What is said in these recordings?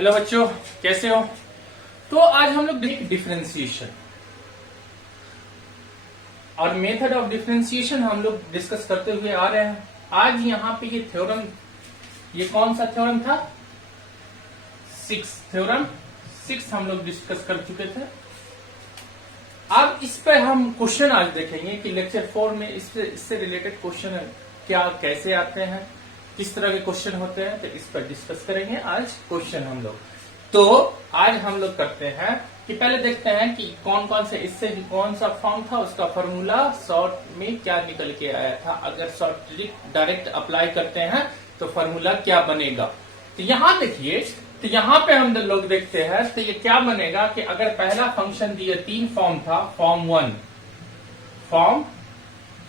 Hello बच्चों, कैसे हो। तो आज हम लोग देखेंगे डिफरेंशिएशन और मेथड ऑफ डिफरेंशिएशन हम लोग डिस्कस करते हुए आ रहे हैं। आज यहाँ पे ये थ्योरम, ये कौन सा थ्योरम था? थ्योरम 6 हम लोग डिस्कस कर चुके थे। अब इस पे हम क्वेश्चन आज देखेंगे कि लेक्चर 4 में इससे रिलेटेड क्वेश्चन क्या कैसे आते हैं, किस तरह के क्वेश्चन होते हैं, तो इस पर डिस्कस करेंगे आज क्वेश्चन हम लोग। तो आज हम लोग करते हैं कि पहले देखते हैं कि कौन कौन से इससे कौन सा फॉर्म था, उसका फॉर्मूला शॉर्ट में क्या निकल के आया था। अगर शॉर्ट डायरेक्ट अप्लाई करते हैं तो फॉर्मूला क्या बनेगा। तो यहाँ देखिए, तो यहाँ पे हम लोग देखते हैं तो ये क्या बनेगा कि अगर पहला फंक्शन दिया 3 फॉर्म था, फॉर्म 1, फॉर्म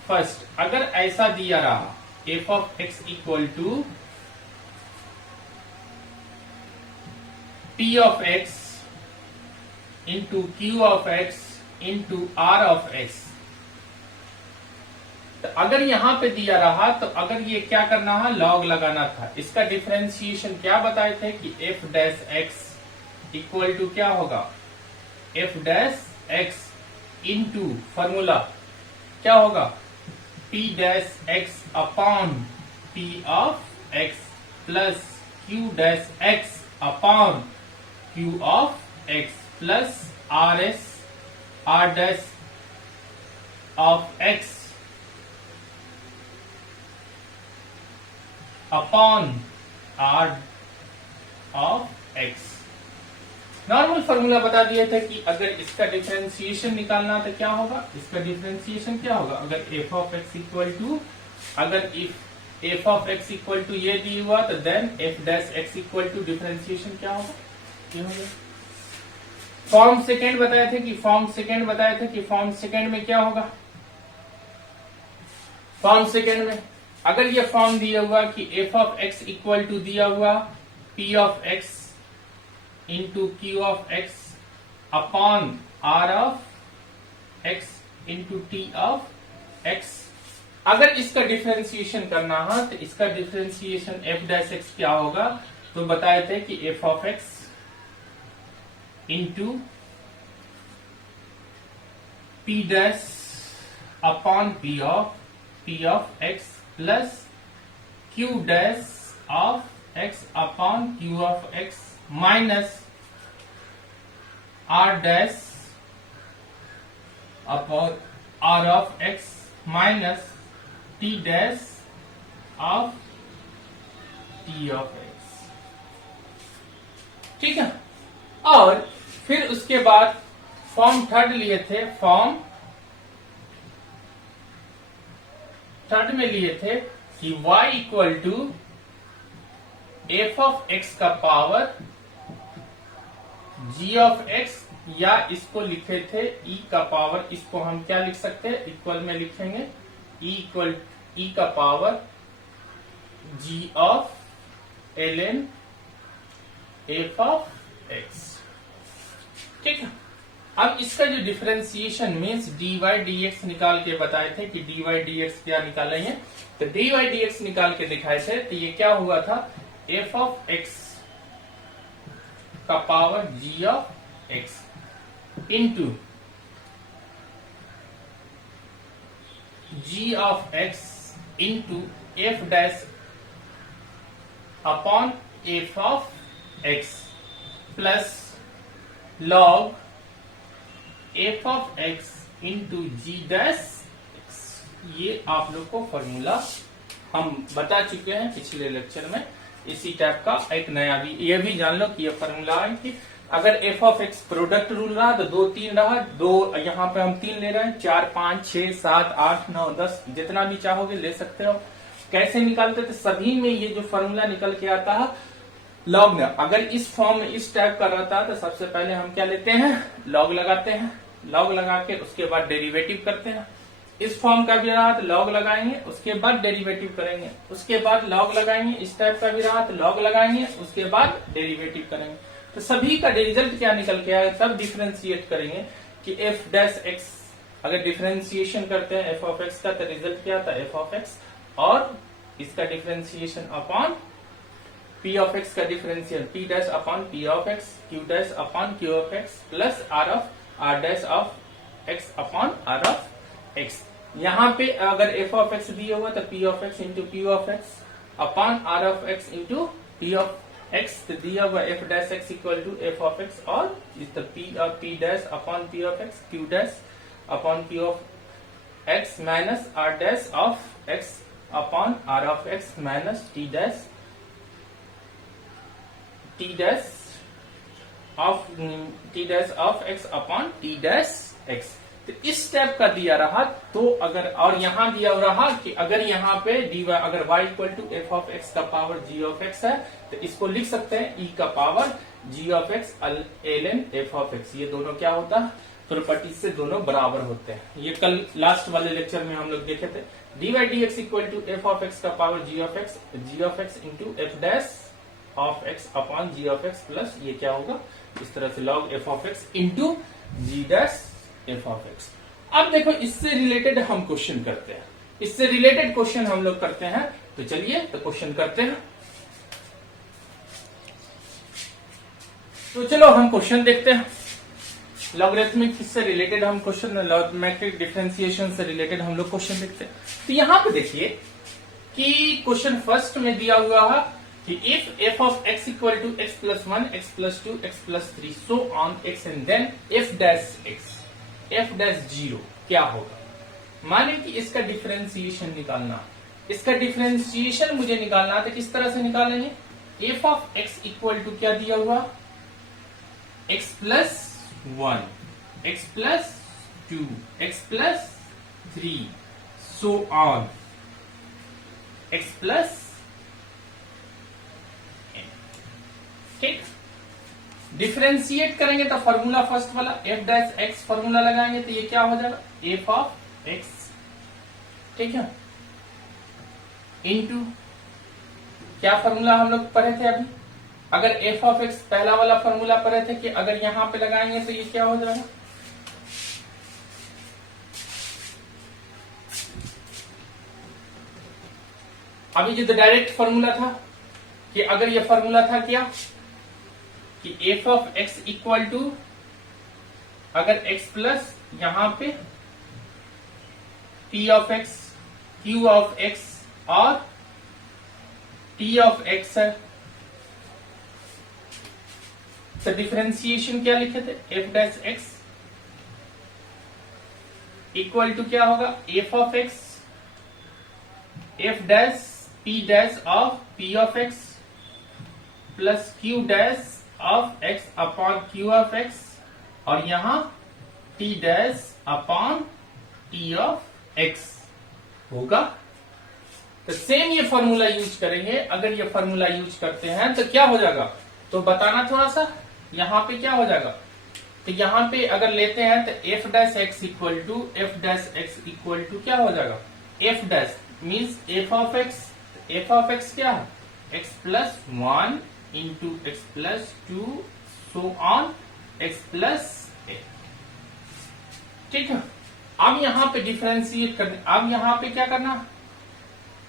फर्स्ट, अगर ऐसा दिया रहा f of x equal to p of x into q of x into r of x। तो अगर यहां पे दिया रहा तो अगर ये क्या करना है, लॉग लगाना था। इसका डिफरेंशिएशन क्या बताए थे कि f dash x equal to क्या होगा, f dash x into formula क्या होगा, p dash x upon p of x plus q dash x upon q of x plus r dash of x upon r of x। Normal formula बता दिए थे कि अगर इसका differentiation निकालना तो क्या होगा, इसका डिफरेंशिएशन क्या होगा, अगर f of x equal to, अगर if f of x equal to ये दी हुआ तो then f dash x equal to differentiation क्या होगा, ये होगा। फॉर्म सेकेंड बताए थे कि फॉर्म सेकेंड में क्या होगा, फॉर्म सेकेंड में अगर ये फॉर्म दिया हुआ कि f of x equal to दिया हुआ p of x into q of x upon r of x into t of x। अगर इसका डिफरेंशिएशन करना है तो इसका डिफरेंशिएशन f डैश x क्या होगा, तो बताए थे कि f of x into p dash upon p of x plus q dash of x upon q of x minus r dash upon r of x minus t dash of t of x। ठीक है। और फिर उसके बाद form third लिए थे, form third में लिए थे कि y equal to f of x का पावर g ऑफ x, या इसको लिखे थे e का पावर, इसको हम क्या लिख सकते हैं, इक्वल में लिखेंगे e का power g of ln f of x। ठीक है। अब इसका जो डिफरेंशिएशन मीन्स dy dx निकाल के बताए थे कि dy dx क्या निकालेंगे, तो dy dx निकाल के दिखाए थे। तो ये क्या हुआ था, f ऑफ x का power g of x into g of x into f dash upon f of x plus log f of x into g dash x। ये आप लोग को फॉर्मूला हम बता चुके हैं पिछले लेक्चर में। इसी टाइप का एक नया भी, ये भी जान लो कि ये फॉर्मूला है कि अगर f of x product rule रहा तो 2 3 रहा, 2 यहाँ पे हम 3 ले रहे हैं, 4 5 6 7 8 9 10 जितना भी चाहोगे ले सकते हो। कैसे निकालते थे, सभी में ये जो फॉर्मूला निकल के आता है लॉग में। अगर इस फॉर्म में इस टाइप का रहता है तो सबसे पहले हम क्या लेते हैं, लॉग लगाते हैं, लॉग लगा के उसके बाद डेरिवेटिव करते हैं। इस फॉर्म का भी रहा तो लॉग लगाएंगे, उसके बाद डेरिवेटिव करेंगे, उसके बाद लॉग लगाएंगे। इस टाइप का भी रहा तो लॉग लगाएंगे, उसके बाद डेरिवेटिव करेंगे। तो सभी का रिजल्ट क्या निकल के आए, तब डिफरेंशिएट करेंगे कि f डैश x, अगर डिफरेंशिएशन करते हैं f ऑफ x का तो रिजल्ट क्या आता है f ऑफ x, और इसका differentiation upon p of x का differential p dash upon p of x, q dash upon q of x plus r dash of x upon r of x. यहाँ पे अगर f of x दिया हुआ तो p of x into p of x upon r of x into p of x, तो दिया हुआ f dash x equal to f of x और p dash upon p of x, q dash upon q of x minus r dash of x upon r of x minus t dash of x upon t dash x. तो इस step का दिया रहा तो अगर, और यहां दिया रहा कि अगर यहाँ पे डी वाई, अगर y equal to f of x का पावर जी ऑफ एक्स है तो इसको लिख सकते हैं ई का power g of x l n f of x. ये दोनों क्या होता है, प्रॉपर्टी से दोनों बराबर होते हैं। ये कल लास्ट वाले लेक्चर में हम लोग देखे थे। D y d x equal to f of x का power g of x into f dash of x upon g of x plus ये क्या होगा इस तरह से log f of x into g dash f of x. अब देखो इससे रिलेटेड हम क्वेश्चन करते हैं, इससे रिलेटेड क्वेश्चन हम लोग करते हैं। तो चलिए तो क्वेश्चन करते हैं। तो चलो हम क्वेश्चन देखते हैं। लॉगरिथमिक से रिलेटेड हम क्वेश्चन, लॉगरिथमिक डिफरेंशिएशन से रिलेटेड हम लोग क्वेश्चन देखते हैं। तो यहां पे देखिए कि क्वेश्चन फर्स्ट में दिया हुआ है कि if f of x equal to x plus 1, x plus 2, x plus 3 so on x and then f dash x, f dash 0 क्या होगा। माने कि इसका डिफरेंशिएशन निकालना, इसका डिफरेंशिएशन मुझे निकालना है तो किस तरह से निकालेंगे। F of x equal to क्या दिया हुआ, x plus 1, x plus 2, x plus 3 so on x plus, ठीक। डिफरेंशिएट करेंगे तो फॉर्मूला फर्स्ट वाला एफ डैश एक्स फॉर्मूला लगाएंगे तो ये क्या हो जाएगा एफ ऑफ एक्स, ठीक है, इनटू क्या फॉर्मूला हम लोग पढ़े थे अभी। अगर एफ ऑफ एक्स पहला वाला फॉर्मूला पढ़े थे कि अगर यहां पे लगाएंगे तो ये क्या हो जाएगा, अभी जो डायरेक्ट फॉर्मूला था कि अगर ये फॉर्मूला था क्या कि f of x equal to अगर एक्स प्लस यहां पे p of x, q of x और टी ऑफ एक्स है तो डिफरेंशिएशन क्या लिखे थे f dash x equal to क्या होगा f of x f dash p dash of p of x plus q dash of x upon q of x और यहां t dash upon t of x होगा। तो same ये formula use करेंगे। अगर ये फॉर्मूला यूज करते हैं तो क्या हो जाएगा, तो बताना थोड़ा सा। यहां पे क्या हो जाएगा, तो यहां पे अगर लेते हैं तो f dash x equal to क्या हो जाएगा, f dash means f of x, f of x क्या है x plus 1 into x plus 2 so on x plus a, ठीक है। अब यहां पे डिफरेंशिएट करना, अब यहां पे क्या करना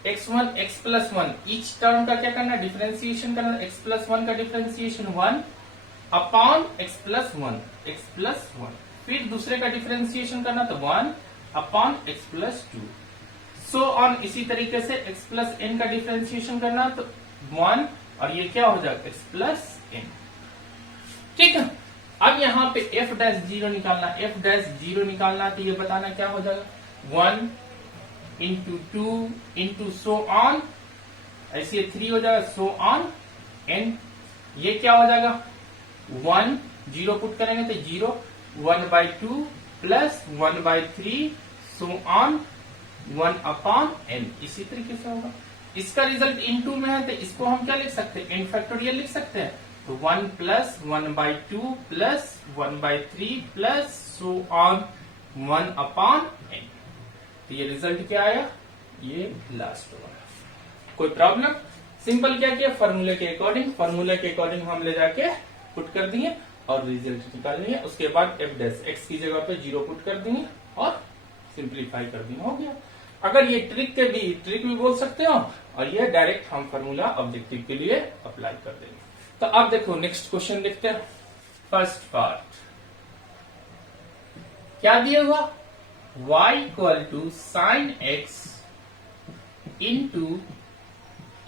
x1 x plus 1 each term का क्या करना डिफरेंशिएशन करना, x प्लस 1 का डिफरेंशिएशन 1 अपॉन x प्लस 1, फिर दूसरे का डिफरेंशिएशन करना तो 1 upon x plus 2 so on. इसी तरीके से x प्लस n का डिफरेंशिएशन करना तो 1 और ये क्या हो जाएगा x प्लस n, ठीक है। अब यहां पे f डैश 0 निकालना, f डैश 0 निकालना तो ये बताना क्या हो जाएगा 1 इंटू 2 इंटू सो ऑन, ऐसे 3 हो जाएगा सो ऑन n, ये क्या हो जाएगा 1 0 पुट करेंगे तो 0 1/2 plus 1/3 so on 1 upon n, इसी तरीके से होगा। इसका रिजल्ट इनटू में है तो इसको हम क्या लिख सकते हैं n फैक्टोरियल लिख सकते हैं। तो 1 plus 1/2 plus 1/3 plus so on 1 upon n, तो ये रिजल्ट क्या आया, ये लास्ट वाला। कोई प्रॉब्लम, सिंपल क्या किया फॉर्मूले के अकॉर्डिंग हम ले जाके पुट कर दिए और रिजल्ट निकाल लिए। उसके बाद एफ डैश एक्स की जगह पे 0 पुट कर दिए और सिंप्लीफाई कर दिए, हो गया। अगर ये ट्रिक भी बोल सकते हो, और ये डायरेक्ट हम फॉर्मूला ऑब्जेक्टिव के लिए अप्लाई कर देंगे। तो अब देखो नेक्स्ट क्वेश्चन देखते हैं। फर्स्ट पार्ट क्या दिया हुआ, y equal to sine x into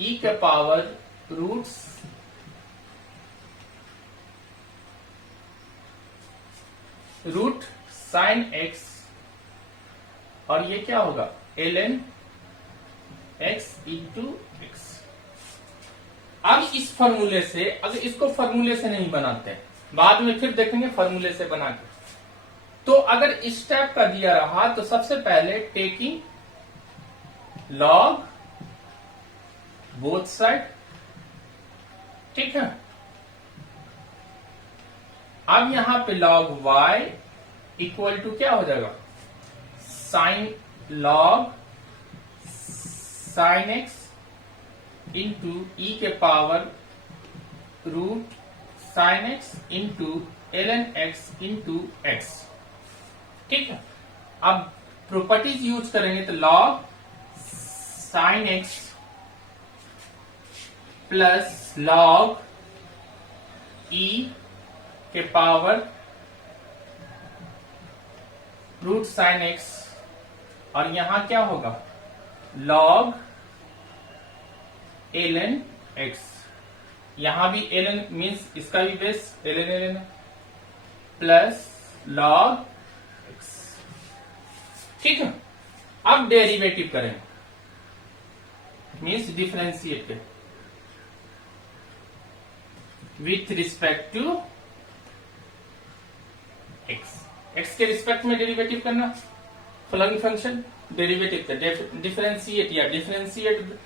e के पावर रूट साइन एक्स, और ये क्या होगा ln x इंटू एक्स। अब इस फॉर्मूले से, अगर इसको फॉर्मूले से नहीं बनाते हैं, बाद में फिर देखेंगे फॉर्मूले से बना के, तो अगर इस टाइप का दिया रहा तो सबसे पहले टेकिंग लॉग बोथ साइड, ठीक है। अब यहां पे log y इक्वल टू क्या हो जाएगा, sine log sine x into e के power root sine x into ln x into x, ठीक है। अब प्रॉपर्टीज यूज करेंगे तो log sine x plus log e के पावर रूट साइन एक्स, और यहां क्या होगा log ln x, यहां भी ln मीन्स इसका भी base ln plus log x, ठीक है। अब डेरिवेटिव करें means differentiate with respect to x के रिस्पेक्ट में डेरिवेटिव करना, फॉलोइंग फंक्शन डेरिवेटिव का डिफरेंशिएट या differentiate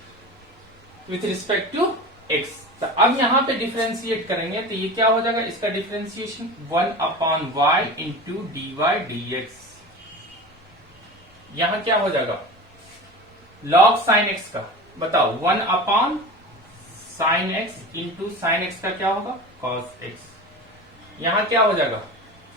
with respect to x। तो अब यहां पे डिफरेंशिएट करेंगे तो ये क्या हो जाएगा, इसका differentiation 1/y into dy dx। यहां क्या हो जाएगा log साइन x का, बताओ 1/sin x into sine x का क्या होगा cos x। यहां क्या हो जाएगा,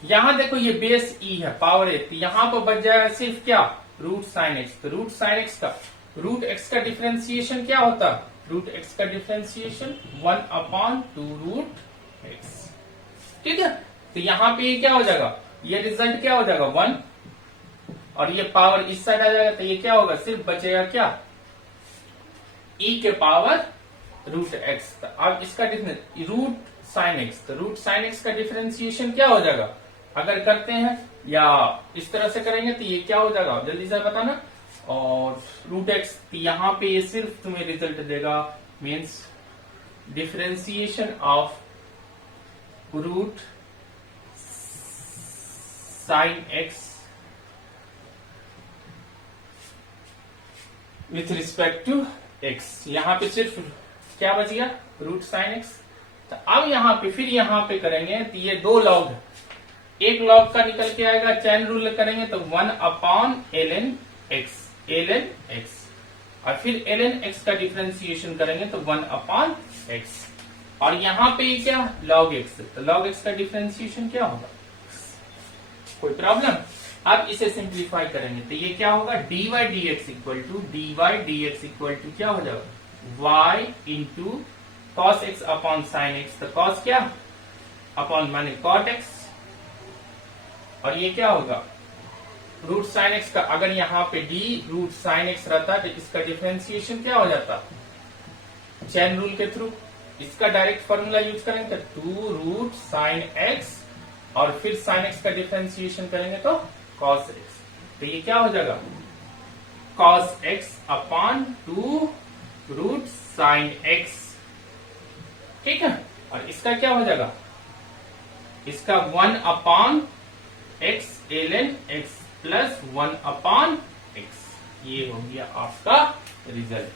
यहां देखो ये बेस e है, पावर है, तो यहां पर बच जाएगा सिर्फ क्या रूट साइन एक्स। तो रूट साइन एक्स का रूट एक्स का डिफरेंशिएशन क्या होता है, रूट एक्स का डिफरेंशिएशन 1/2 रूट एक्स, ठीक है। तो यहां पे ये क्या हो जाएगा, ये रिजल्ट क्या हो जाएगा 1, और ये पावर इस साइड आ जाएगा, तो ये क्या होगा सिर्फ बचेगा क्या e के पावर रूट एक्स। अब इसका रूट साइन एक्स, तो रूट साइन एक्स का डिफरेंशिएशन क्या हो जाएगा, अगर करते हैं या इस तरह से करेंगे तो ये क्या हो जाएगा जल्दी से बताना, और रूट एक्स यहां पे ये सिर्फ तुम्हें रिजल्ट देगा means differentiation of root sine x with respect to x. यहां पे सिर्फ क्या बच गया रूट साइन एक्स। तो अब यहां पे फिर यहां पे करेंगे तो ये दो लॉग है, एक लॉग का निकल के आएगा, चैन रूल करेंगे तो 1/ln x, और फिर ln x का डिफरेंशिएशन करेंगे तो 1/x, और यहां पे ये क्या log x, तो log x का डिफरेंशिएशन क्या होगा, कोई प्रॉब्लम। अब इसे सिंप्लीफाई करेंगे तो ये क्या होगा dy dx इक्वल टू क्या हो जाएगा y into cos x upon sin x, तो cos क्या अपॉन माने cot x, और ये क्या होगा रूट साइन एक्स का, अगर यहाँ पे d रूट साइन एक्स रहता तो इसका डिफरेंशिएशन क्या हो जाता चैन रूल के थ्रू, इसका डायरेक्ट फॉर्मूला यूज करेंगे तो 2 रूट साइन एक्स, और फिर साइन एक्स का डिफरेंशिएशन करेंगे तो cos x, तो ये क्या हो जाएगा cos x upon 2 root sine x, ठीक है। और इसका क्या हो जाएगा, इसका 1/x ln x plus 1/x, ये हो गया आपका रिजल्ट।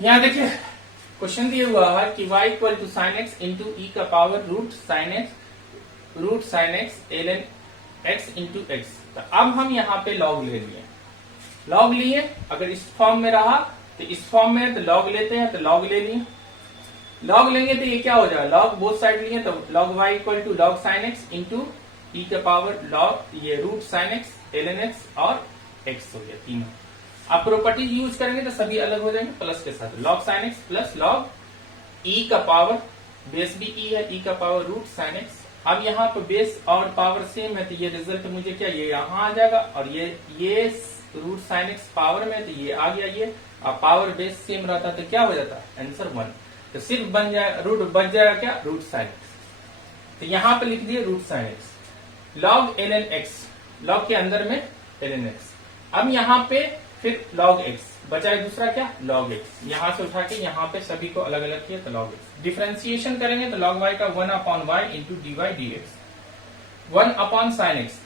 यहां देखिए क्वेश्चन दिया हुआ है कि y equal to sine x into e का power root sine x ln x into x. तो अब हम यहाँ पे लॉग ले लिए, लॉग लिए, अगर इस फॉर्म में रहा तो इस फॉर्म में, तो लॉग लेते हैं, तो लॉग ले लिए, लॉग लेंगे तो ये क्या हो जाएगा, लॉग बोथ साइड लिए तो log y equal to log sine x into e के पावर लॉग ये root sine x ln x और x हो गया तीनों। आप प्रॉपर्टीज यूज करेंगे तो सभी अलग हो जाएंगे, प्लस के साथ log sine x plus log e का पावर, बेस भी ई है, ई का पावर रूट साइन एक्स। अब यहाँ पे बेस और पावर सेम है तो ये रिजल्ट मुझे क्या, ये यहाँ आ जाएगा, और ये रूट साइन एक्स पावर में तो ये आ गया, ये और पावर बेस सेम रहता तो क्या हो जाता, आंसर 1। तो सिर्फ बन जाए रूट बच जाएगा क्या, रूट साइन एक्स। तो यहाँ पे लिख दिए root sine x, log ln x, log के अंदर में ln x। अब यहाँ पे फिर log x बचा है, दूसरा क्या, log x। यहाँ से उठा के यहाँ पे सभी को अलग अलग किया तो log x। डिफरेंशिएशन करेंगे तो log y का 1 upon y into dy dx, 1 upon sine x,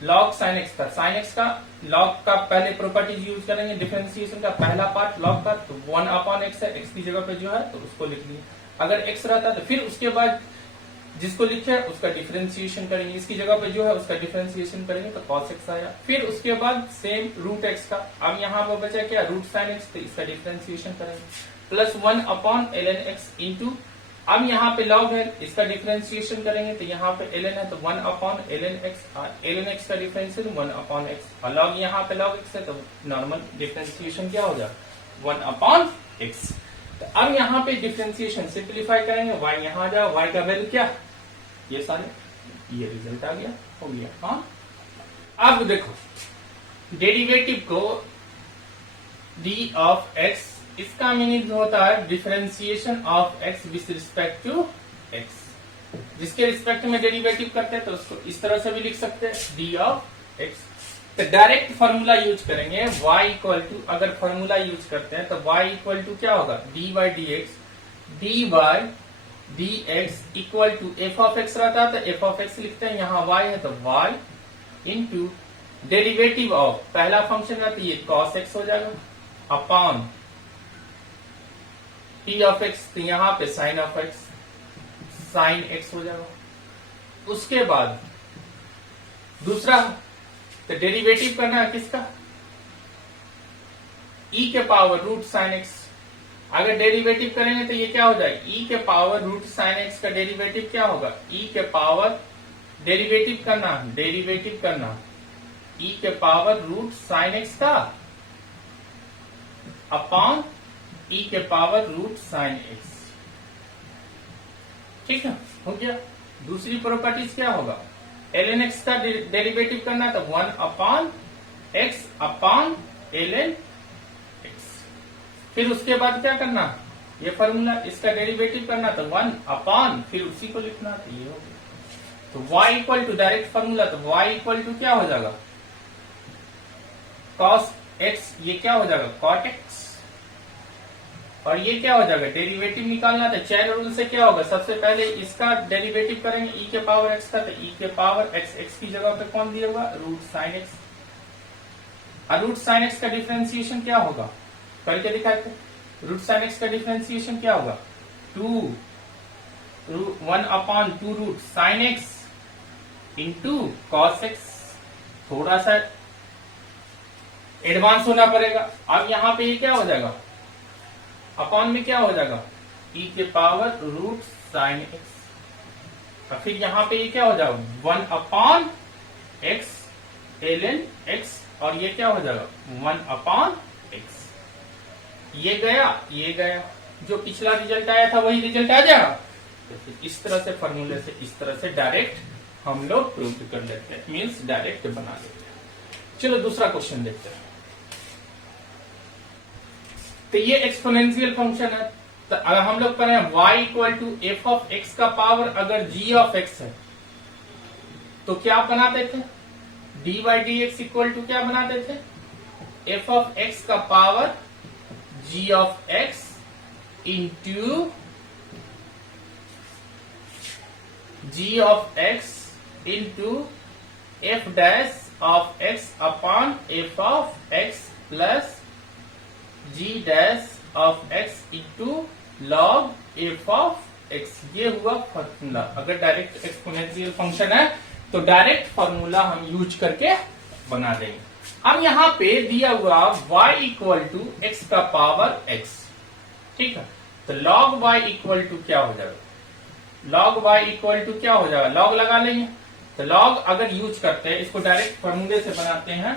log sine x का, साइन एक्स का log का पहले प्रॉपर्टीज यूज करेंगे, डिफरेंशिएशन का पहला पार्ट log का, तो 1 अपॉन x है, x की जगह पे जो है तो उसको लिख लिया। अगर x रहता तो फिर उसके बाद जिसको लिखे है उसका डिफरेंशिएशन करेंगे, इसकी जगह पे जो है उसका डिफरेंशिएशन करेंगे तो cos x आया। फिर उसके बाद सेम रूट x का, अब यहाँ पर बचा क्या, रूट साइन x, तो इसका डिफरेंशिएशन करेंगे, plus 1 upon ln x into, अब यहाँ पे log है, इसका डिफरेंशिएशन करेंगे तो यहाँ पे ln है तो 1 upon ln x, ln x का डिफरेंशिएशन 1 अपॉन x, और log यहाँ पे log x है तो नॉर्मल डिफरेंशिएशन क्या हो जाएगा, 1 अपॉन x। तो अब यहाँ पे डिफरेंशिएशन सिंप्लीफाई करेंगे, y यहाँ आ जाएगा, y का वैल्यू क्या, ये सारे, ये रिजल्ट आ गया, हो गया। हाँ, अब देखो डेरिवेटिव को d ऑफ x, इसका मीनिंग होता है differentiation of x with respect to x। जिसके रिस्पेक्ट में डेरिवेटिव करते हैं तो उसको इस तरह से भी लिख सकते हैं, d ऑफ x। तो डायरेक्ट फॉर्मूला यूज करेंगे, y इक्वल टू, अगर फॉर्मूला यूज करते हैं तो y इक्वल टू क्या होगा, dy dx, dy dx equal to f of x रहता है तो f ऑफ x लिखते हैं, यहाँ y है तो y इंटू डेरिवेटिव ऑफ पहला फंक्शन है तो ये cos x हो जाएगा अपॉन t ऑफ x, तो यहाँ पे sin of x, sin x हो जाएगा। उसके बाद दूसरा तो डेरिवेटिव करना है किसका, e के पावर रूट साइन एक्स। अगर डेरिवेटिव करेंगे तो ये क्या हो जाएगा, e के पावर रूट साइन एक्स का डेरिवेटिव क्या होगा, e के पावर डेरिवेटिव करना e के पावर रूट साइन एक्स का अपॉन e के पावर रूट साइन एक्स। ठीक है, हो गया। दूसरी प्रॉपर्टीज क्या होगा, ln x का डेरिवेटिव करना तो 1 upon x upon ln x। फिर उसके बाद क्या करना, ये फॉर्मूला, इसका डेरिवेटिव करना तो 1 अपॉन, फिर उसी को लिखना, तो ये हो गया। तो y equal to direct formula, तो y इक्वल टू क्या हो जाएगा, cos x, ये क्या हो जाएगा cot x, और ये क्या हो जाएगा, डेरिवेटिव निकालना तो चैन रूल से क्या होगा, सबसे पहले इसका डेरिवेटिव करेंगे e के पावर x का, तो e के पावर x की जगह पे कौन दिया होगा, रूट साइन एक्स। और रूट साइन एक्स का डिफरेंशिएशन क्या होगा, करके दिखाते, रूट साइन एक्स का डिफरेंशिएशन क्या होगा, 1 upon 2 root sine x into cos x. थोड़ा सा एडवांस होना पड़ेगा। अब यहाँ पे ये क्या हो जाएगा, अपॉन में क्या हो जाएगा, e के पावर रूट साइन एक्स, और फिर यहाँ पे ये क्या हो जाएगा 1 अपॉन x ln x, और ये क्या हो जाएगा 1 अपॉन x। ये गया, जो पिछला रिजल्ट आया था वही रिजल्ट आ जाएगा। तो फिर इस तरह से फॉर्मूले से इस तरह से डायरेक्ट हम लोग प्रूव कर लेते हैं, मीन्स डायरेक्ट बना लेते हैं। चलो दूसरा क्वेश्चन देखते हैं। तो ये एक्सपोनेंशियल फंक्शन है, तो अगर हम लोग करें y equal to f of x का पावर अगर g ऑफ x है तो क्या बनाते थे, dy dx इक्वल टू क्या बनाते थे, एफ ऑफ x का power g of x into g of x into f dash of x upon F of x plus g dash of x into log f of x। ये हुआ formula. अगर direct exponential function है तो direct formula हम use करके बना देंगे। हम यहाँ पे दिया हुआ y इक्वल टू एक्स का पावर x, ठीक है। तो log y इक्वल टू क्या हो जाएगा, log y इक्वल टू क्या हो जाएगा, log लगा लेंगे। तो log अगर यूज करते हैं, इसको डायरेक्ट फॉर्मूले से बनाते हैं,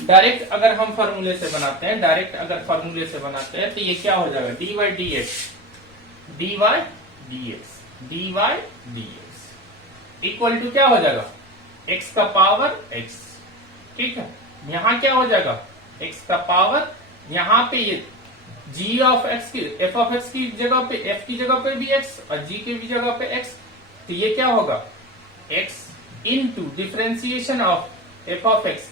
डायरेक्ट अगर हम फॉर्मूले से बनाते हैं, डायरेक्ट अगर फॉर्मूले से बनाते हैं तो ये क्या हो जाएगा, dy dx, dy dx, dy dx equal to क्या हो जाएगा, x का पावर x, ठीक है। यहां क्या हो जाएगा, x का पावर, यहां पे ये g ऑफ x की, f ऑफ x की जगह पे, f की जगह पे भी x और g की भी जगह पे x, तो ये क्या होगा, x into differentiation of f of x,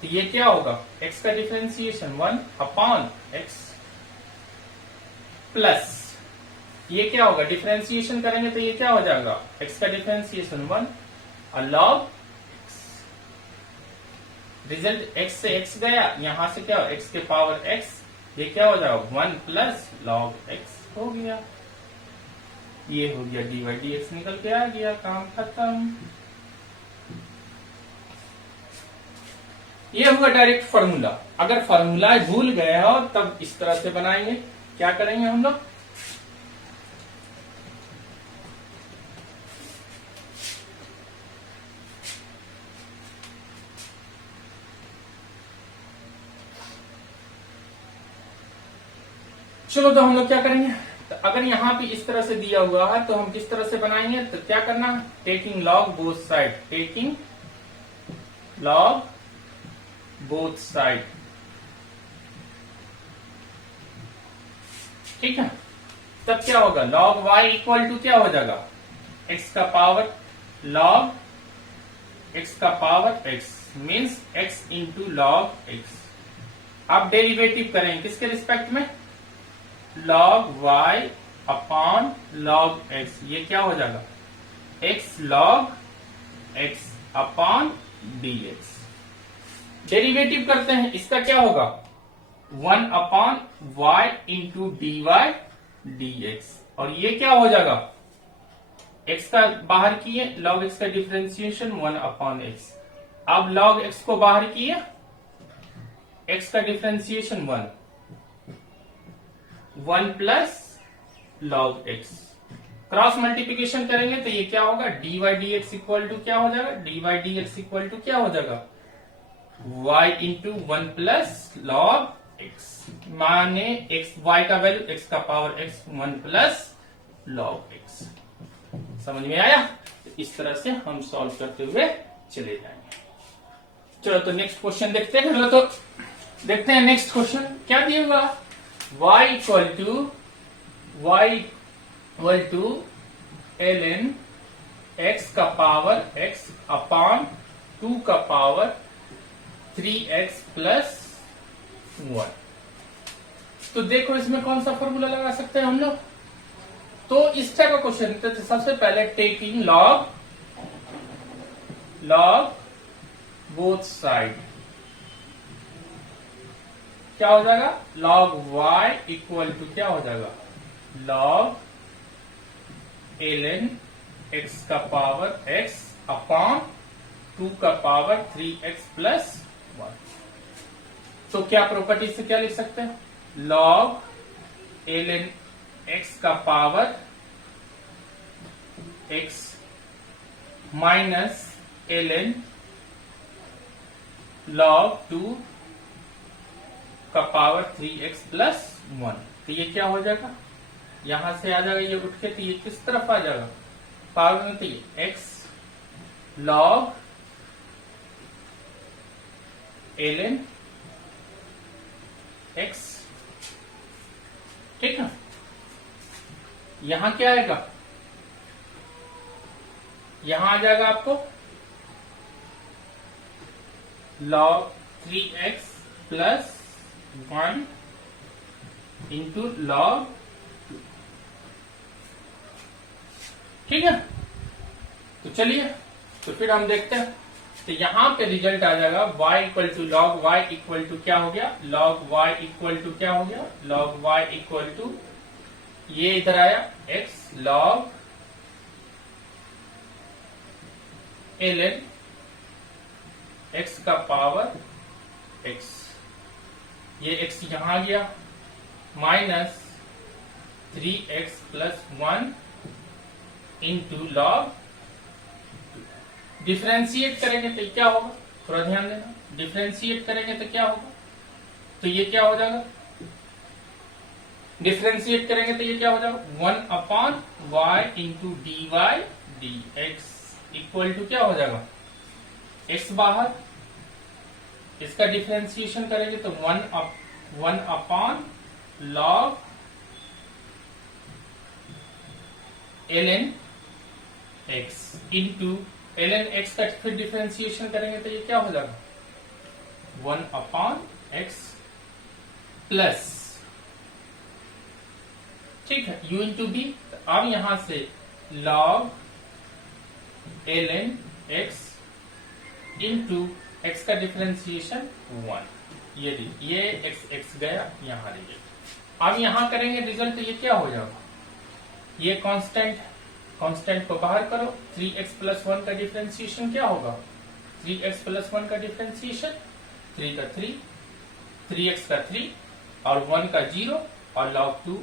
तो ये क्या होगा, x का डिफरेंशिएशन 1 अपॉन x प्लस ये क्या होगा, डिफरेंशिएशन करेंगे तो ये क्या हो जाएगा, x का डिफरेंशिएशन 1 और log x, रिजल्ट x से x गया, यहां से क्या हो, x के पावर x, ये क्या हो जाएगा 1 प्लस log x हो गया, ये हो गया dy dx निकल के आ गया, काम खत्म। ये हुआ डायरेक्ट फॉर्मूला। अगर फॉर्मूला भूल गए हो तब इस तरह से बनाएंगे, क्या करेंगे हम लोग, चलो तो हम लोग क्या करेंगे, तो अगर यहां पे इस तरह से दिया हुआ है तो हम किस तरह से बनाएंगे, तो क्या करना है, taking log both side, taking log both side, ठीक है। तब क्या होगा, log y इक्वल टू क्या हो जाएगा, x का पावर log x का power x means x into log x। अब डेरिवेटिव करेंगे किसके रिस्पेक्ट में, log y upon log x, ये क्या हो जाएगा, x log x upon dx। Derivative करते हैं, इसका क्या होगा, 1 upon y into dy dx, और ये क्या हो जाएगा, x का बाहर किए, log x का डिफरेंशिएशन 1 अपॉन x, अब log x को बाहर किए, x का differentiation 1 plus log x, cross multiplication करेंगे तो ये क्या होगा, dy dx इक्वल टू क्या हो जाएगा, dy dx इक्वल टू क्या हो जाएगा, y into 1 plus log x, माने x, y का वैल्यू x का power x 1 plus log x। समझ में आया, तो इस तरह से हम सॉल्व करते हुए चले जाएंगे। चलो तो नेक्स्ट क्वेश्चन देखते हैं। चलो तो देखते हैं नेक्स्ट क्वेश्चन क्या दिया हुआ, y equal to ln x का पावर x अपॉन 2 का पावर 3x प्लस 1। तो देखो इसमें कौन सा फॉर्मूला लगा सकते हैं हम लोग, तो इस टाइप का क्वेश्चन, तो सबसे पहले टेकिंग लॉग बोथ साइड, क्या हो जाएगा, log y इक्वल टू क्या हो जाएगा, log ln x का पावर x अपॉन 2 का पावर 3x प्लस 1। तो क्या प्रॉपर्टी से क्या लिख सकते हैं, log ln x का power x minus ln log 2 का पावर 3x प्लस 1। तो ये क्या हो जाएगा, यहां से आ जाएगा ये उठ के, तो ये किस तरफ आ जाएगा, पावर में, तो ये x log ln x, ठीक है। यहां क्या आएगा, यहां आ जाएगा आपको log 3x plus 1 into log 2, ठीक है। तो चलिए तो फिर हम देखते हैं, तो यहां पे रिजल्ट आ जाएगा y equal to log y equal to क्या हो गया, log y इक्वल टू क्या हो गया, log y इक्वल टू ये इधर आया x log ln x का पावर x, ये x यहां गया, minus 3x plus 1 into log. Differentiate करेंगे तो क्या होगा, थोड़ा ध्यान देना, डिफ्रेंशिएट करेंगे तो क्या होगा, तो ये क्या हो जाएगा, डिफ्रेंशिएट करेंगे तो ये क्या हो जाएगा 1 upon y into d y d x equal to क्या हो जाएगा, x बाहर, इसका डिफ्रेंशिएशन करेंगे तो 1 upon log ln x into ln x का फिर डिफ्रेंशिएशन करेंगे तो ये क्या हो जाएगा 1 अपॉन x प्लस, ठीक है, u इंटू बी। अब यहां से log ln x into x का डिफ्रेंशिएशन 1, ये x गया यहां लीजिए। अब यहां करेंगे रिजल्ट तो ये क्या हो जाएगा, ये कांस्टेंट को बाहर करो, 3x प्लस 1 का डिफ्रेंशिएशन क्या होगा, 3x प्लस 1 का डिफ्रेंशिएशन 3 का 3, 3x का 3 और 1 का 0 और log 2,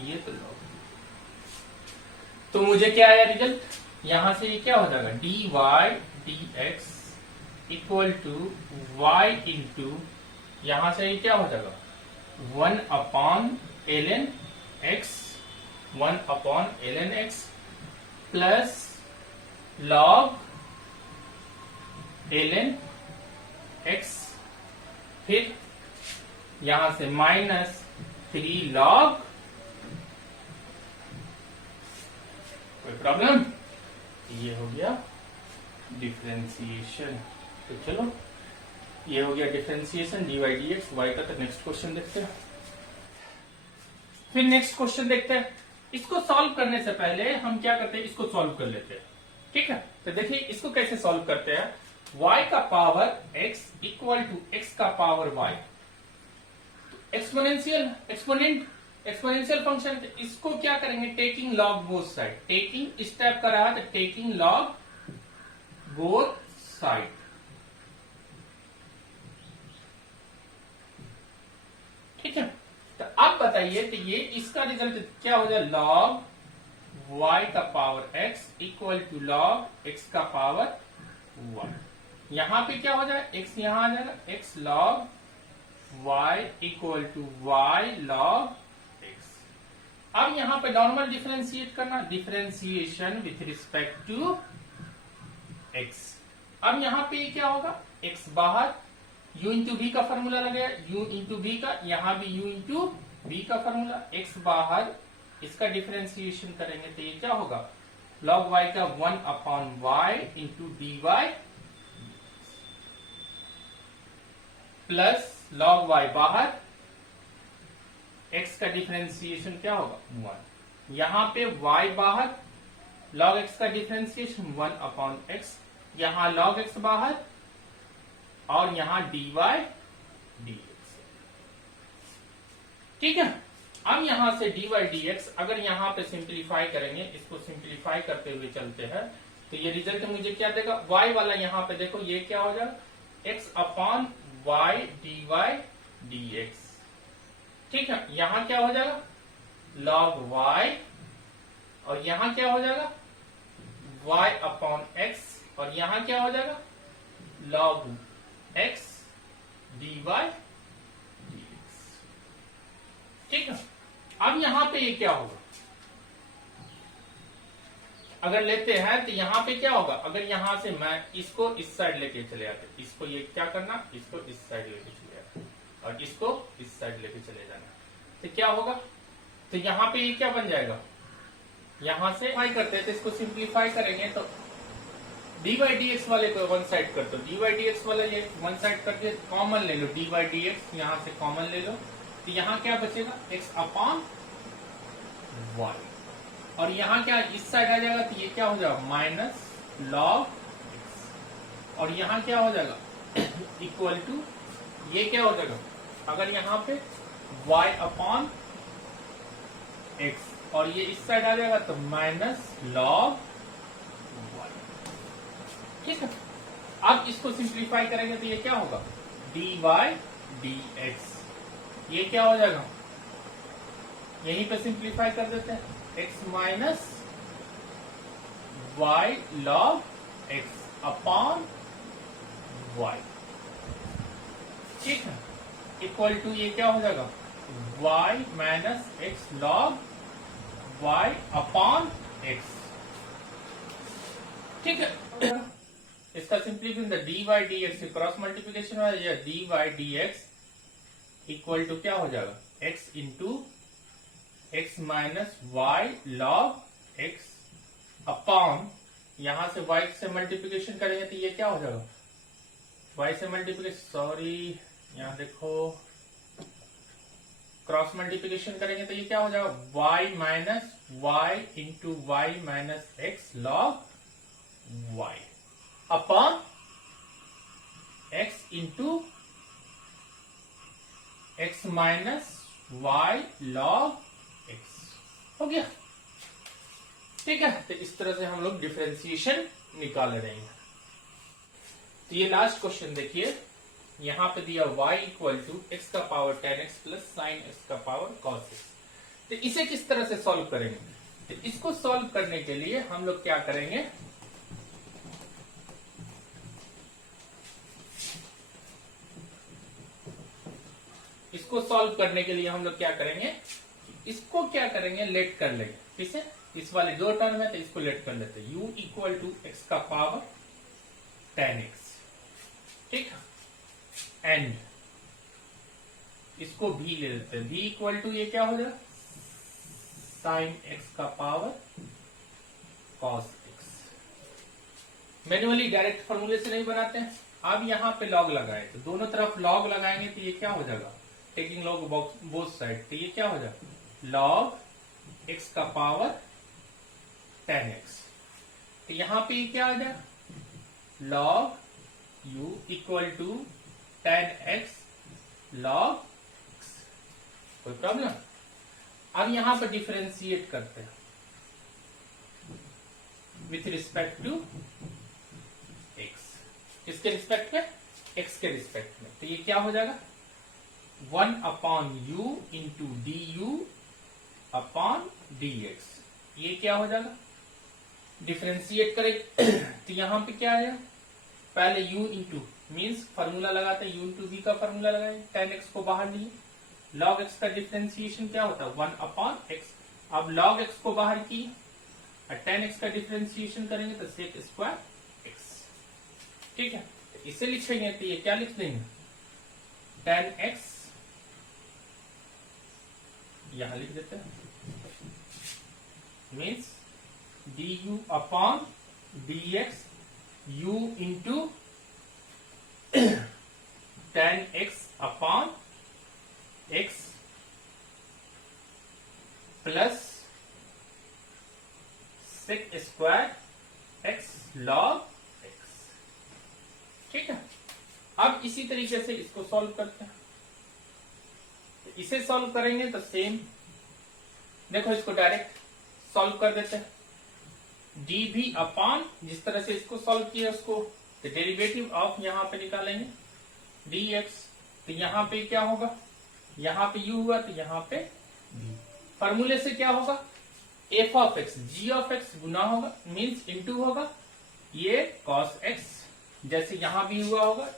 ये तो log 2। तो मुझे क्या आया रिजल्ट, यहां से ये क्या हो जाएगा dy dx equal to y into, यहां से ये क्या हो जाएगा 1 upon ln x, 1 upon ln x plus log ln x, फिर यहां से माइनस 3 log, कोई प्रॉब्लम, ये हो गया डिफरेंशिएशन। तो चलो ये हो गया डिफरेंशिएशन dy dx y का। तो नेक्स्ट क्वेश्चन देखते हैं, फिर नेक्स्ट क्वेश्चन देखते हैं। इसको सॉल्व करने से पहले हम क्या करते हैं, इसको सॉल्व कर लेते हैं, ठीक है। तो देखिए इसको कैसे सॉल्व करते हैं, y का power x equal to x का पावर y, एक्सपोनेंशियल फंक्शन, इसको क्या करेंगे, taking log both side, taking step का रहा तो टेकिंग लॉग बोथ साइड, ठीक है। तो अब बताइए तो ये इसका रिजल्ट क्या हो जाए, लॉग y का power x equal to log x का पावर y, यहां पे क्या हो जाए x यहां आ जाएगा, x log y equal to y log x। अब यहां पे नॉर्मल डिफरेंशिएट करना, differentiation with respect to x। अब यहां पे क्या होगा, x बाहर, u इंटू बी का फॉर्मूला लगेगा, u इंटू बी का, यहां भी u इंटू बी का फॉर्मूला, x बाहर, इसका डिफरेंशिएशन करेंगे तो ये क्या होगा, log y का 1 upon y into d y plus log y बाहर, x का डिफरेंशिएशन क्या होगा 1, यहां पे y बाहर, log x का डिफरेंशिएशन 1 अपॉन x, यहां log x बाहर और यहां dy dx, ठीक है। अब यहां से dy dx अगर यहां पे सिंप्लीफाई करेंगे, इसको सिंप्लीफाई करते हुए चलते हैं तो ये रिजल्ट मुझे क्या देगा, y वाला यहां पे देखो ये क्या हो जाएगा, x upon y dy dx, ठीक है। यहां क्या हो जाएगा log y और यहां क्या हो जाएगा y अपॉन x और यहां क्या हो जाएगा log x dy dx, ठीक है। अब यहां पे ये क्या होगा, अगर लेते हैं तो यहां पे क्या होगा, अगर यहां से मैं इसको इस साइड लेके चले आते, इसको ये क्या करना, इसको इस साइड लेके चले आते और इसको इस साइड लेके चले जाना, तो क्या होगा, तो यहां पे ये क्या बन जाएगा, यहां से करते हैं तो इसको सिंप्लीफाई करेंगे तो dy dx वाले को वन साइड कर दो, dy dx वाला ये वन साइड करके कॉमन ले लो, dy dx यहां से कॉमन ले लो, तो यहां क्या बचेगा x अपॉन y और यहां क्या इस साइड आ जाएगा तो ये क्या हो जाएगा माइनस log x और यहां क्या हो जाएगा इक्वल टू, ये क्या हो जाएगा, अगर यहां पे y अपॉन x और ये इस साइड आ जाएगा तो माइनस log y, ठीक है। अब इसको सिंप्लीफाई करेंगे तो ये क्या होगा, dy dx, ये क्या हो जाएगा, यहीं पे सिंप्लीफाई कर देते हैं, x minus y log x upon y, ठीक है, इक्वल टू ये क्या हो जाएगा, y minus x log y upon x, ठीक है। इसका simplification dy dx cross multiplication हो जाएगा, dy dx इक्वल टू क्या हो जाएगा, x into x minus y log x upon, यहां से y से मल्टीप्लीकेशन करेंगे तो ये क्या हो जाएगा, y से मल्टीप्लीकेशन, सॉरी यहां देखो, क्रॉस मल्टीप्लीकेशन करेंगे तो ये क्या हो जाएगा, y minus y into y minus x log y upon x into x minus y log x, हो गया, ठीक है। तो इस तरह से हम लोग डिफरेंशिएशन निकाल रहे हैं। तो ये लास्ट क्वेश्चन देखिए, यहां पे दिया y इक्वल टू एक्स का power 10x plus sign x का पावर cos x। तो इसे किस तरह से सॉल्व करेंगे, तो इसको सॉल्व करने के लिए हम लोग क्या करेंगे, इसको सॉल्व करने के लिए हम लोग क्या करेंगे, इसको क्या करेंगे, लेट कर लेंगे, ठीक है, इस वाले दो टर्म है तो इसको लेट कर लेते हैं, u इक्वल टू एक्स का पावर 10x, ठीक है, एंड इसको भी ले लेते हैं, v इक्वल टू ये क्या हो जाएगा, साइन एक्स का power cos x। Manually direct फॉर्मूले से नहीं बनाते हैं, अब यहां पे लॉग लगाए तो दोनों तरफ लॉग लगाएंगे तो ये क्या हो जाएगा, टेकिंग लॉग बोथ साइड, तो ये क्या हो जाएगा, लॉग एक्स का पावर 10x, तो यहां पे ये क्या आ जाएगा, log u equal to 10x log x, कोई प्रॉब्लम। अब यहां पर डिफरेंशिएट करते हैं विथ रिस्पेक्ट टू x, किसके रिस्पेक्ट में, x के रिस्पेक्ट में, तो ये क्या हो जाएगा, 1 upon u into d u upon dx, ये क्या हो जाएगा, डिफरेंशिएट करें तो यहां पे क्या आया, पहले u इंटू मीन्स फॉर्मूला लगाते हैं, u इंटू v का फॉर्मूला लगाए, 10x को बाहर लिए, log x का डिफरेंशिएशन क्या होता है, 1 अपॉन x, अब log x को बाहर किए और 10x का डिफरेंशिएशन करेंगे तो सेक स्क्वायर x, ठीक है, तो इसे लिखेंगे तो ये क्या लिख देंगे, 10x, यहां लिख देते हैं, means du upon dx, u into 10x upon x plus sec square x log x, ठीक है। अब इसी तरीके से इसको सॉल्व करते हैं, तो इसे सॉल्व करेंगे तो सेम, देखो इसको डायरेक्ट सॉल्व कर देते हैं, डी भी अपॉन, जिस तरह से इसको सॉल्व किया उसको, तो डेरिवेटिव ऑफ यहां पे निकालेंगे dx, तो यहां पे क्या होगा, यहां पे u हुआ तो यहां पे v, फॉर्मूले से क्या होगा, f of x g of x गुना होगा, मीन्स इनटू होगा ये cos x, जैसे यहां भी हुआ होगा,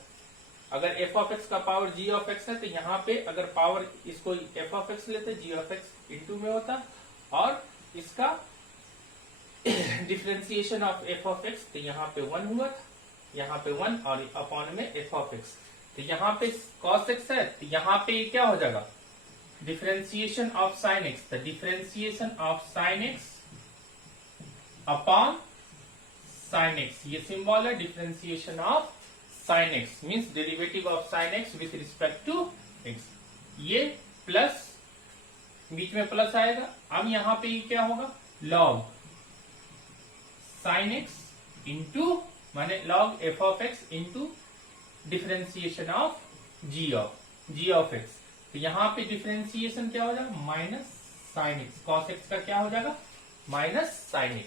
अगर f ऑफ x का पावर g ऑफ x है तो यहां पे अगर पावर इसको f ऑफ x लेते g ऑफ x इंटू में होता, और इसका differentiation of f of x, तो यहाँ पे 1 हुआ था, यहाँ पे 1 और अपॉन में f ऑफ x, तो यहाँ पे cos x है तो यहाँ पे क्या हो जाएगा, डिफरेंशिएशन ऑफ साइन x, तो differentiation of sine x upon sine x, ये सिंबल है differentiation of sine x, means derivative of sine x with respect to x, ये प्लस बीच में प्लस आएगा, अब यहाँ पे ये क्या होगा, लॉग साइन x इंटू माने log f of x into differentiation of g of x, तो यहाँ पे डिफरेंशिएशन क्या हो जाएगा, minus sine x, cos x का क्या हो जाएगा, माइनस साइन x,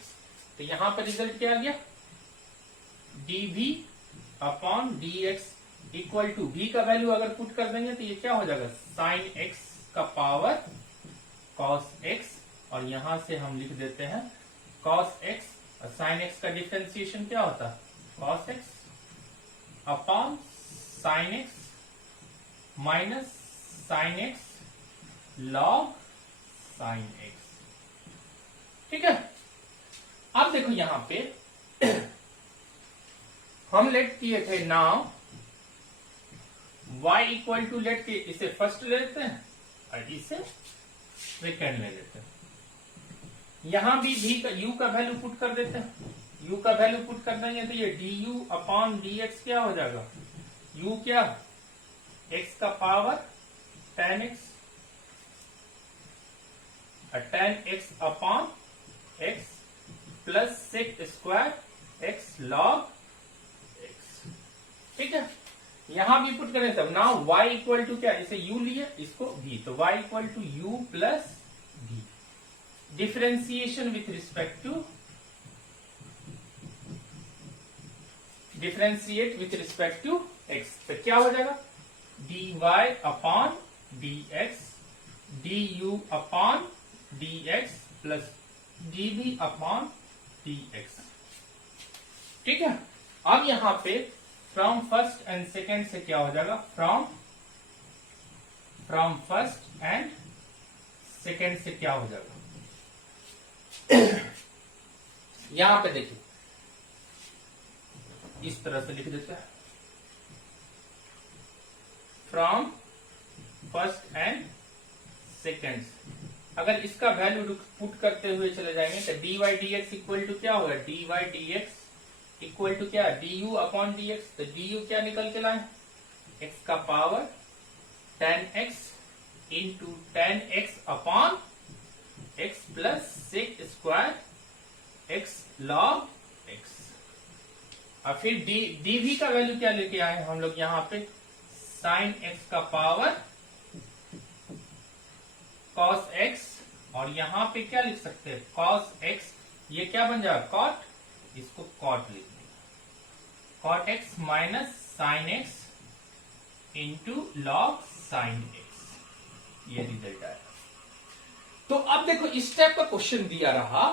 तो यहाँ पे रिजल्ट क्या आ गया, dv upon dx equal to v का वैल्यू अगर पुट कर देंगे तो ये क्या हो जाएगा, साइन x का पावर cos x, और यहां से हम लिख देते हैं cos x, और साइन x का डिफरेंशिएशन क्या होता है, cos x upon sine x minus sine x log sine x। ठीक है, अब देखो यहां पे हम लेट किए थे नाउ y इक्वल टू, लेट के इसे फर्स्ट ले लेते हैं और इसे सेकेंड ले लेते हैं। यहां भी v का u का वैल्यू पुट कर देते हैं, u का वैल्यू पुट कर देंगे तो ये du अपॉन dx क्या हो जाएगा, u क्या, x का power tan x, tan x upon x plus sec square x log x। ठीक है, यहां भी पुट करें तब नाउ y इक्वल टू क्या, इसे u लिए इसको v, तो y equal to u plus v, differentiation with respect to, differentiate with respect to x, तो क्या हो जाएगा dy upon dx du upon dx plus dv upon dx। ठीक है, अब यहां पे फ्रॉम फर्स्ट एंड सेकेंड से क्या हो जाएगा, फ्रॉम फर्स्ट एंड सेकेंड से क्या हो जाएगा यहां पे देखिए इस तरह से लिख देते हैं, फ्रॉम फर्स्ट एंड सेकेंड। अगर इसका वैल्यू पुट करते हुए चले जाएंगे तो dy dx इक्वल टू क्या होगा, dy dx इक्वल टू क्या, du अपॉन dx, तो du क्या निकल के लाए, x का power tan x into tan x upon x plus sec square x log x। और फिर dv का वैल्यू क्या लेके आए हम लोग यहां पे, साइन x का पावर cos x, और यहां पे क्या लिख सकते हैं cos x, ये क्या बन जाएगा cot, इसको cot लिख देंगे, cot x minus sine x into log sine x, ये रिजल्ट आया। तो अब देखो इस टाइप का क्वेश्चन दिया रहा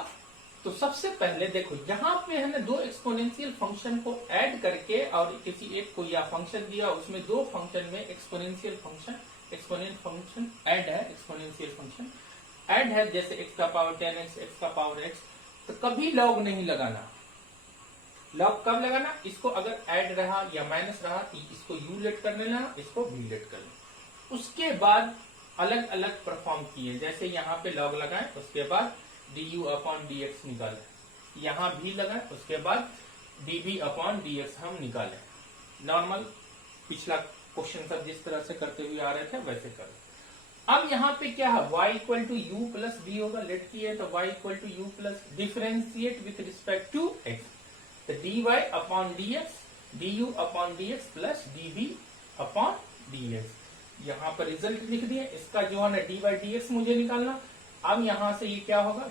तो सबसे पहले देखो यहां पे हमने दो एक्सपोनेंशियल फंक्शन को ऐड करके, और किसी एक को या फंक्शन दिया उसमें दो फंक्शन में exponential function, exponent function add है, एक्सपोनेंशियल फंक्शन ऐड है, जैसे x का पावर 10x, x का पावर x, तो कभी लॉग नहीं लगाना। लॉग कब लगाना, इसको अगर ऐड रहा या माइनस रहा तो इसको u लेट कर लेना, इसको v लेट कर लेना, उसके बाद अलग अलग परफॉर्म किए, जैसे यहाँ पे लॉग लगाए उसके बाद du अपॉन dx निकाले, यहाँ भी लगाए उसके बाद dv अपॉन dx हम निकाले, नॉर्मल पिछला क्वेश्चन सब जिस तरह से करते हुए आ रहे थे वैसे कर। अब यहाँ पे क्या है, y equal to u plus v होगा, लेट किए तो y equal to u plus, differentiate with respect to x, तो dy upon dx du upon dx plus dv upon dx। यहाँ पर रिजल्ट लिख दिए, इसका जो है ना dy dx मुझे निकालना। अब यहां से ये क्या होगा,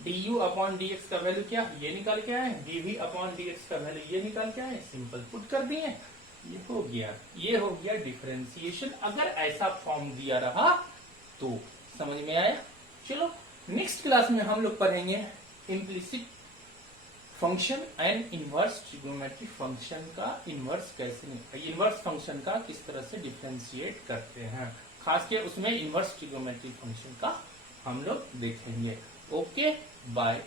du अपॉन dx का वैल्यू क्या, ये निकाल के आए, dv अपॉन dx का वैल्यू ये निकाल के आए, सिंपल पुट कर दिए, ये हो गया डिफरेंशिएशन। अगर ऐसा फॉर्म दिया रहा तो समझ में आया। चलो नेक्स्ट क्लास में हम लोग पढ़ेंगे implicit function and inverse trigonometric function का इनवर्स कैसे, इनवर्स फंक्शन का किस तरह से डिफरेंशिएट करते हैं, खासकर उसमें इनवर्स ट्रिग्नोमेट्रिक फंक्शन का हम लोग देखेंगे। Okay bye.